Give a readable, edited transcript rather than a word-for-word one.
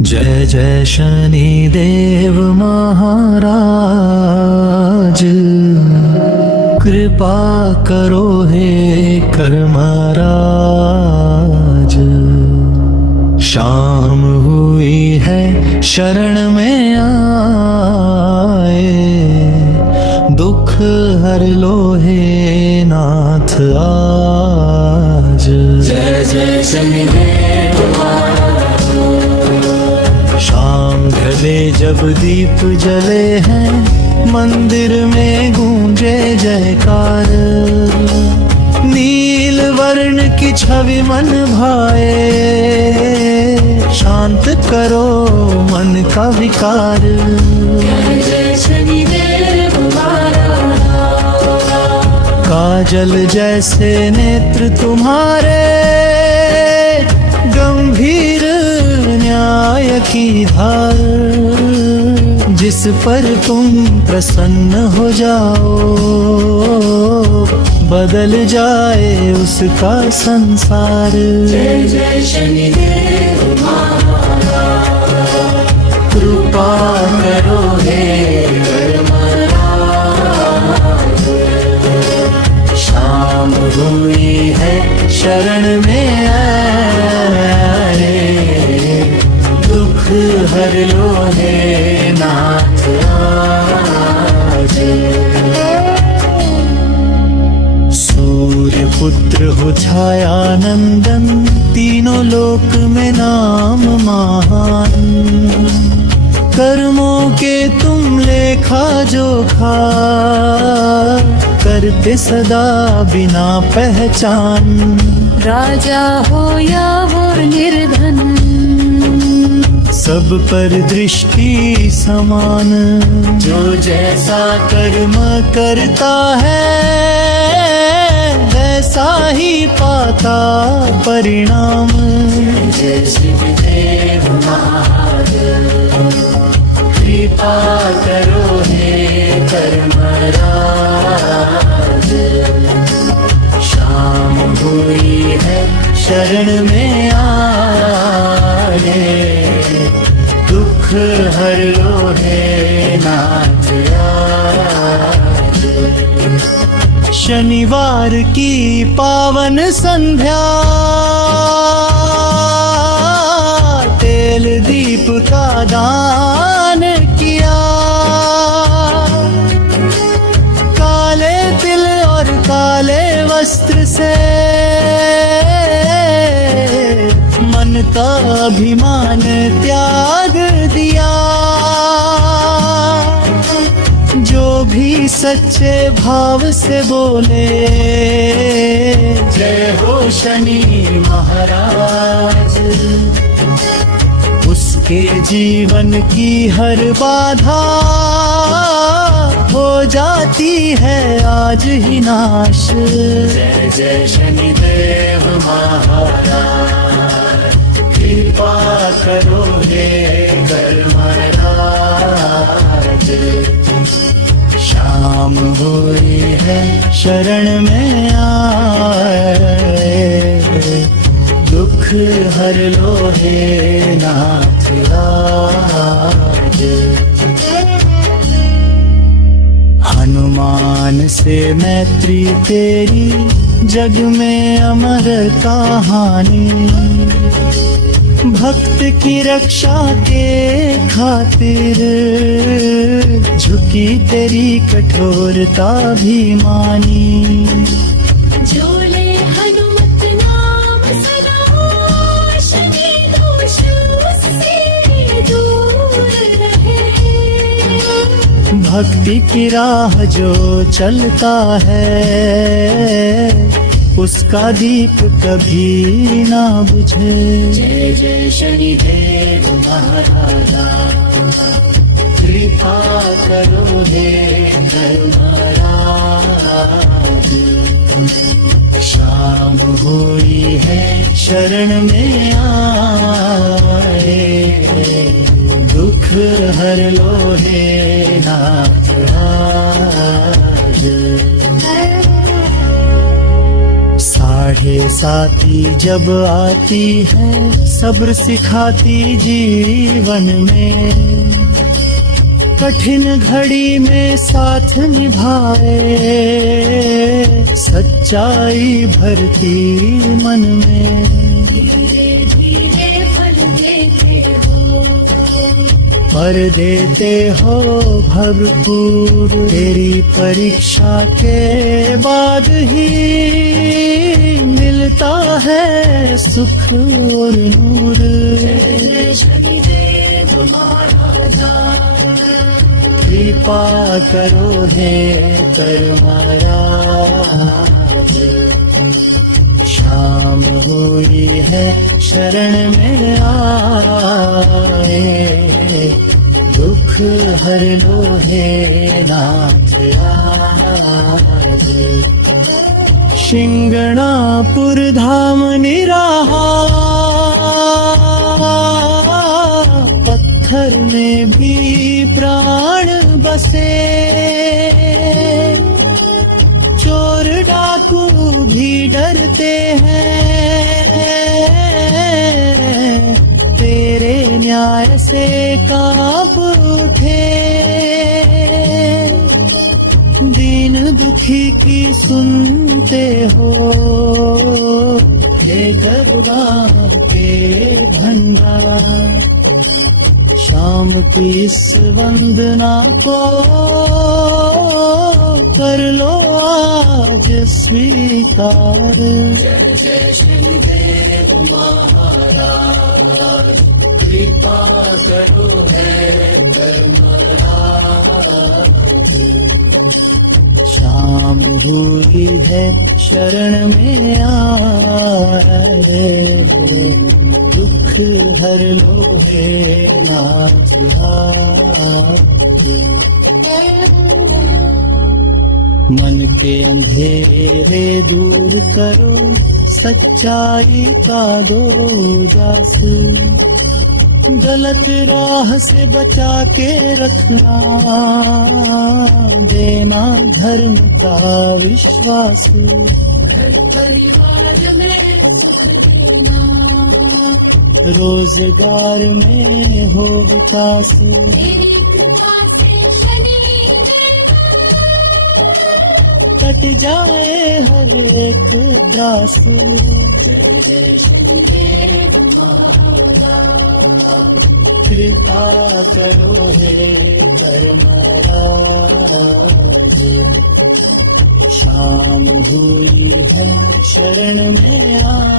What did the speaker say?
जय जय शनिदेव महाराज, कृपा करो हे कर्मराज। शाम हुई है शरण में आए, दुख हर लो हे नाथ आज। जय जय शनिदेव महाराज। शाम ढले जब दीप जले हैं, मंदिर में गूंजे जयकार। नील वर्ण की छवि मन भाए, शांत करो मन का विकार। जय जय शनिदेव महाराज। काजल जैसे नेत्र तुम्हारे, गंभीर न्याय की धार। जिस पर तुम प्रसन्न हो जाओ, बदल जाए उसका संसार। जय जय शनिदेव महाराज। कृपा करो हे कर्मराज। शाम हुई है शरण में आए, दुख हर लो हे नाथ आज। सूर्य पुत्र हो छाया नंदन, तीनों लोक में नाम महान। कर्मों के तुम लेखा जोखा, करते सदा बिना पहचान। राजा हो या वो निर्धन, सब पर दृष्टि समान। जो जैसा कर्म करता है, वैसा ही पाता परिणाम। जय शनिदेव महाराज। कृपा करो हे कर्मराज। शाम हुई है शरण में आए, दुख हर लो हे नाथ आज। शनिवार की पावन संध्या, तेल दीप का दान किया। काले तिल और काले वस्त्र से मन का अभिमान त्याग दिया। जो भी सच्चे भाव से बोले, जय हो शनि महाराज। उसके जीवन की हर बाधा हो जाती है आज ही नाश। जय जय शनिदेव महाराज। कृपा करो हे कर्मराज। शाम हुई है शरण में आए, दुख हर लो हे नाथ आज। हनुमान से मैत्री तेरी, जग में अमर कहानी। भक्त की रक्षा के खातिर, झुकी तेरी कठोरता भी मानी। जोले हनुमत नाम सदा, शनि दोष उससे दूर रहे। भक्ति की राह जो चलता है, उसका दीप कभी ना बुझे। जय जय शनिदेव महाराज। कृपा करो हे कर्मराज। शाम हुई है शरण में आए, दुख हर लो हे नाथ आज। हे साथी जब आती है सब्र सिखाती जीवन में, कठिन घड़ी में साथ निभाए सच्चाई भरती मन में। धीरे धीरे फल देते हो, पर देते हो भरपूर, तेरी परीक्षा के बाद ही मिलता है सुख और नूर। जय शनिदेव महाराज, कृपा करो हे धर्मराज, शाम हुई है शरण में आए, दुख हर लो हे नाथ आज। शिंगणापुर धाम निराहा, पत्थर में भी प्राण बसे, चोर डाकू भी डरते हैं, तेरे न्याय से कांप उठे। दीन दुखी की सुनते हो हे दरबार के भंडार, शाम की इस वंदना को कर लो आज स्वीकार। जय जय शनिदेव महाराज, कृपा करो है धर्मराज। शाम हुई है शरण में आए, दुख हर लो हे नाथ आज। मन के अंधेरे दूर करो, सच्चाई का दो जास, गलत राह से बचा के रखना, देना धर्म का विश्वास। घर परिवार में सुख देना, रोजगार में हो विकास, तेरी कृपा से शनिदेव कट जाए हर एक त्रास। जय जय शनिदेव महाराज, कृपा करो हे धर्मराज, शाम हुई है शरण में आए।